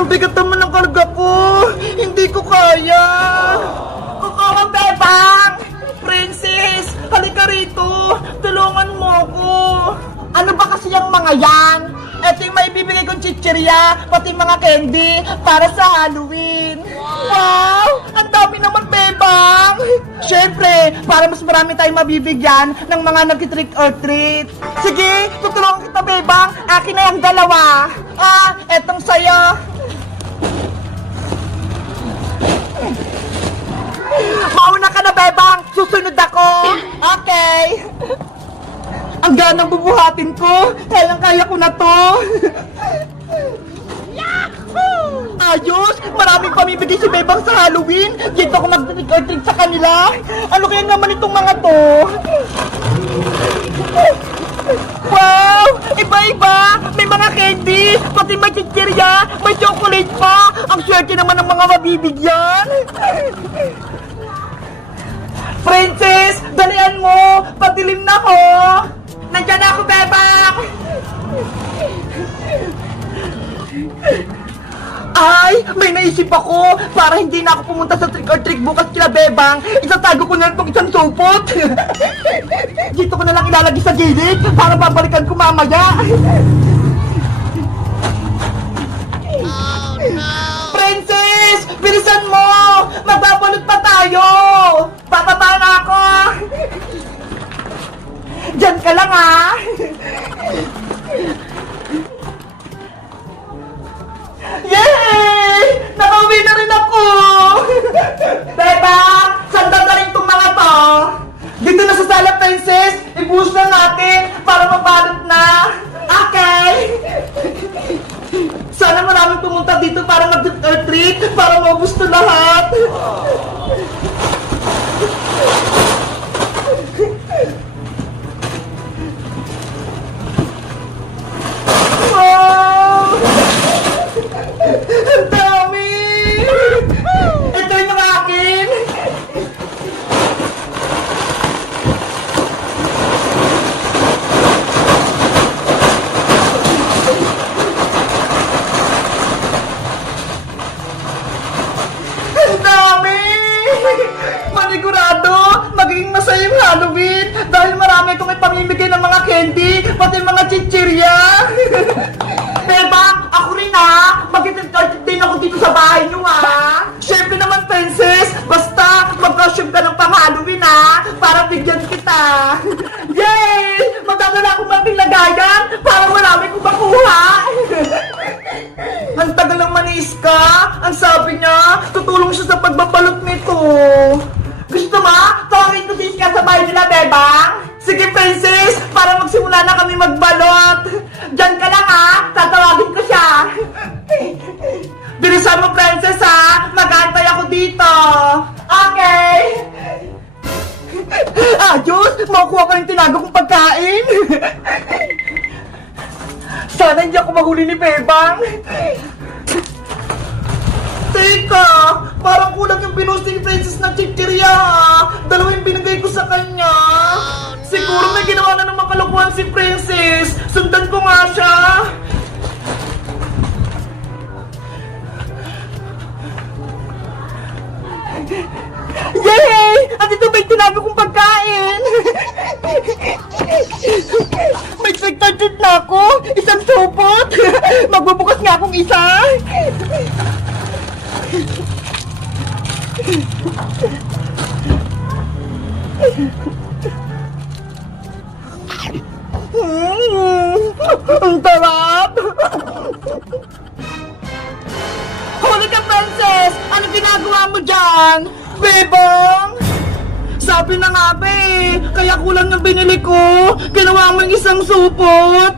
Ang bigat naman ng karga ko. Hindi ko kaya. Oo, Bebang! Princess, halika rito. Tulungan mo ako. Ano ba kasi yung mga yan? Ito yung maibibigay kong chichirya, pati mga candy, para sa Halloween. Wow! Ang dami naman, Bebang! Siyempre, para mas marami tayong mabibigyan ng mga nag-trick or treat. Sige, tutulungan kita, Bebang. Akin na yung dalawa. Etong sayo. Mauna ka na, Bebang. Susunod ako. Okay. Ang ganang bubuhatin ko. Kaya ko na to. Yahoo! Ayos! Maraming pamibigay si Bebang sa Halloween. Dito ako mag-trick or treat sa kanila. Ano kaya naman itong mga to? Wow! Iba-iba! May mga candy! Pati may chichirya! May chocolate pa! Ang swerte naman ng mga mabibigyan! Princess! Dalian mo! Padilim na ko! Nandiyan ako, Bebang! Ay! May naisip ako! Para hindi na ako pumunta sa trick or treat bukas kila Bebang, itatago ko na itong isang supot! Dito ko na lang ilalagay sa gilid para babalikan ko mamaya! Oh, no. Princess! Bilisan mo! Magbabalot pa tayo! Bababa na ako! Diyan ka lang, ha? Yay! Nakauwi na rin ako! Bebang! Saan dadalhin itong mga to? Dito na sa sala, Princess! Ibuhos na natin para mabalot na! Okay! Sana maraming pumunta dito para mag-trick or treat para maubos na lahat! Wow! Ang dami! Ito yung mga akin! Ang dami! Manigurado, magiging masaya yung Halloween dahil marami kong ipamimigay ng mga candy, pati mga chichirya! Bebang, ako rin ha! Mag-trick din ako dito sa bahay nyo ha! Siyempre naman, Princess, basta mag-costume ka ng pang-Halloween ha! Para bigyan kita! Yay! Magdadala akong mating lagayan para marami kong makuha! Ang tagal ng maniis ka! Ang sabi niya, tutulong siya sa pagbabalot nito! Gusto mo? Tawagin ko si Iska sa bahay nila, Bebang! Sige, Princess! Para magsimula na kami magbalot! Diyan ka lang, ha! Tatawagin ko siya! Bilisan mo, Princess, ha! Mag-aantay ako dito! Okay! Ayos! Makukuha ko yung tinago kong pagkain! Sana hindi ako mahuli ni Bebang! Teka! Parang kulang yung binusing Princess ng chichirya, ha? Dalawa yung binigay ko sa kanya! Siguro may ginawa na ng makalukuhan si Princess! Sundan ko nga siya! Yay! Andito ba yung tinago kong pagkain? May expected na ako! Isang supot! Magbubukas nga akong isa! Ang tarap! Huli ka, Princess! Ano ginagawa mo dyan? Bebang! Sabi na nga ba kaya kulang yung binili ko. Ginawa mo yung isang supot.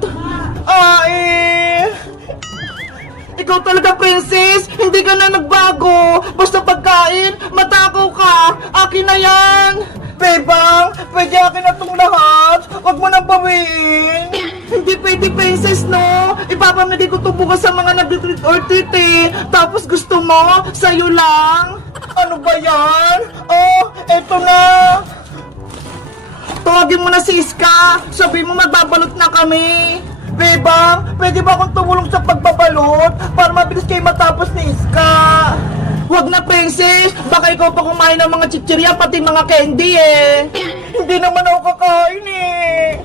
Ikaw talaga, Princess! Hindi ka na nagbago! Basta pagkain, matakaw ka! Akin na yan! Bebang, pwede akin na itong lahat! Huwag mo nang bawiin! Hindi pwede, Princess, no? Ipapamili ko ito bukas sa mga nag-trick or treat eh! Tapos gusto mo, sa'yo lang! Ano ba yan? Oh, eto na! Tawagin mo na si Iska! Sabi mo magbabalot na kami! Bebang, pwede ba akong tumulong sa pagbabalot para mabilis kayo matapos ni Iska? Huwag na, princess! Baka ikaw pa kumain ng mga chichirya pati mga candy eh! Hindi naman ako kakain eh!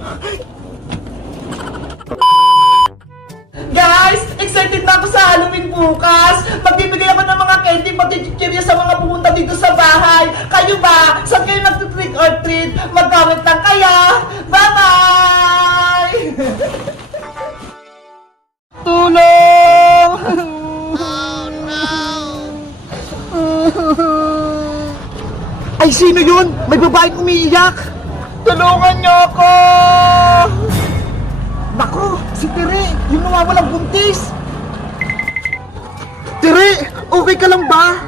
Guys, excited na ako sa Halloween bukas! Magbibigay ako ng mga candy pati chichirya sa mga pumunta dito sa bahay! Kayo ba? Saan kayo nagtutrick or treat? Mag-comment lang kayo! Bye-bye! Tulong! Ay, sino yun? May babaeng umiiyak! Tulungan niyo ako! Nako, si Tere, yung nawawalang buntis! Tere, okay ka lang ba?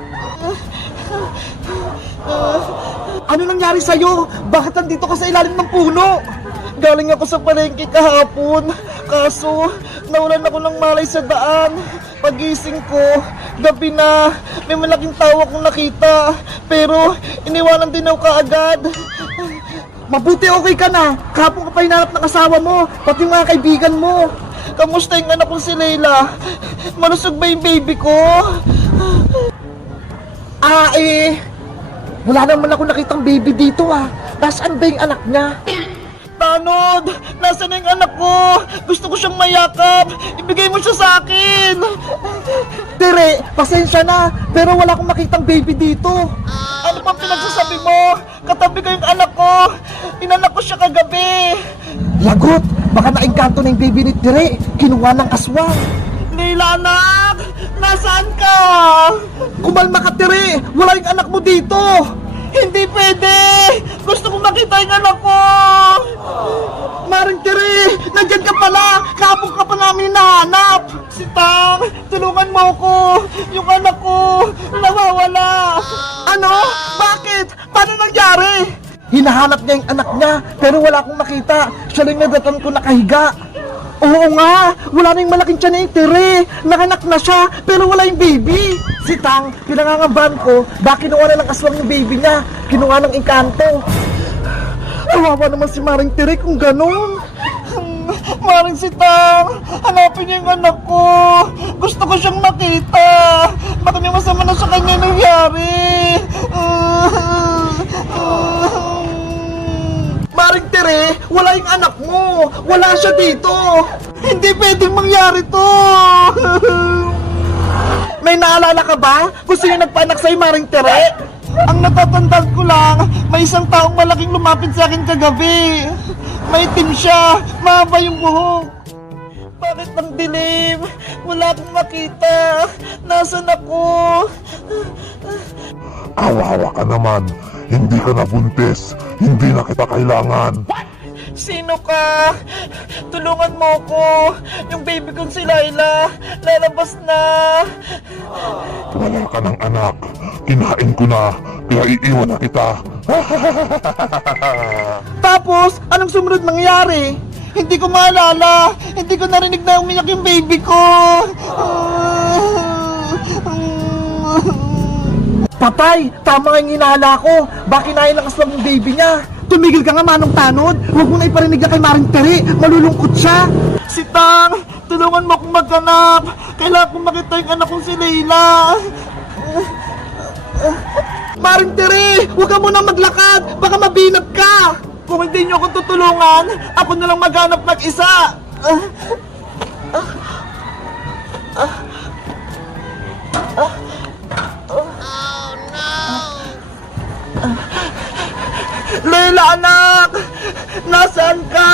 Ano nangyari sa'yo? Bakit nandito ka sa ilalim ng puno? Galing ako sa palengke kahapon. Kaso, nawalan ako ng malay sa daan. Pagising ko, gabi na, may malaking tao akong nakita. Pero, iniwanan din ako kaagad. Mabuti okay ka na. Kahapon ka pa hinanap ng asawa mo, pati mga kaibigan mo. Kamusta yung anak kong si Leila? Malusog ba yung baby ko? Wala naman ako nakitang baby dito ah. Nasaan ba yung anak niya? Tanod! Nasaan na yung anak ko? Gusto ko siyang mayakap! Ibigay mo siya sa akin! Tere, pasensya na, pero wala akong makitang baby dito. Ano pang pinagsasabi mo? Katabi ko yung anak ko! Inanak ko siya kagabi! Lagot! Baka naengkanto na yung baby ni Tere! Kinuha ng aswang! Leila, anak! Nasaan ka? Kumalma ka, Tere! Wala yung anak mo dito! Hindi pwede! Gusto kong makita yung anak ko! Maring Tere! Nandyan ka pala! Kahapon ka pa namin hinahanap! Si Tang! Tulungan mo ko! Yung anak ko! Nawawala! Ano? Bakit? Paano nangyari? Hinahanap niya yung anak niya, pero wala akong makita. Siya lang nadatan ko nakahiga. Oo nga! Wala na yung malaking tiyan ni Tere! Nakanak na siya, pero wala yung baby! Si Tang, pinangangambahan ko, baka kinuha na ng aswang yung baby niya. Kinuha ng engkanto. Awawa naman si Maring Tere kung ganun. Maring si Tang, hanapin niya yung anak ko. Gusto ko siyang makita. Baka may masama na sa kanya nangyari. Maring Tere, wala yung anak mo. Wala siya dito. Hindi pwedeng mangyari to. May naalala ka ba kung sino nagpaanak sa'yo, Maring Tere? Ang natatandaan ko lang, may isang taong malaking lumapit sa akin kagabi. May itim siya, mahaba yung buhok. Bakit ang dilim? Wala akong makita. Nasaan ako? Awawa ka naman. Hindi ka na buntis. Hindi na kita kailangan. Sino ka? Tulungan mo ko. Yung baby kong si Laila, lalabas na. Wala ka ng anak. Kinain ko na. Kaya iiwan na kita. Tapos, anong sumunod nangyari? Hindi ko maalala. Hindi ko narinig na umiyak yung baby ko. Patay! Tama nga yung hinala ko. Bakit nailakas lang yung baby niya? Tumigil ka nga, Manong Tanod. Huwag mo na iparinig na kay Maring Tere. Malulungkot siya. Si Tang, tulungan mo akong maghanap. Kailangan kong makita yung anak kong si Leila. Maring Tere, huwag ka muna maglakad. Baka mabinat ka. Kung hindi niyo ako tutulungan, ako na lang maghanap mag-isa. Leila, anak! Nasaan ka?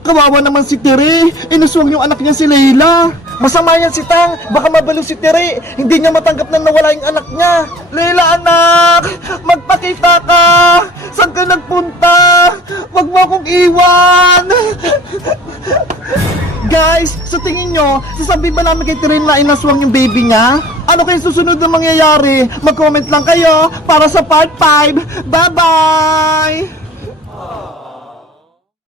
Kawawa naman si Tere. Inuswang yung anak niya si Leila. Masama yan si Tang. Baka mabalo si Tere. Hindi niya matanggap na nawala yung anak niya. Leila, anak! Magpakita ka! Saan ka nagpunta? Huwag mo akong iwan! Guys, sa tingin nyo, sasabihin ba namin kay Tere na inaswang yung baby niya? Ano kayong susunod na mangyayari? Mag-comment lang kayo para sa part 5. Bye-bye!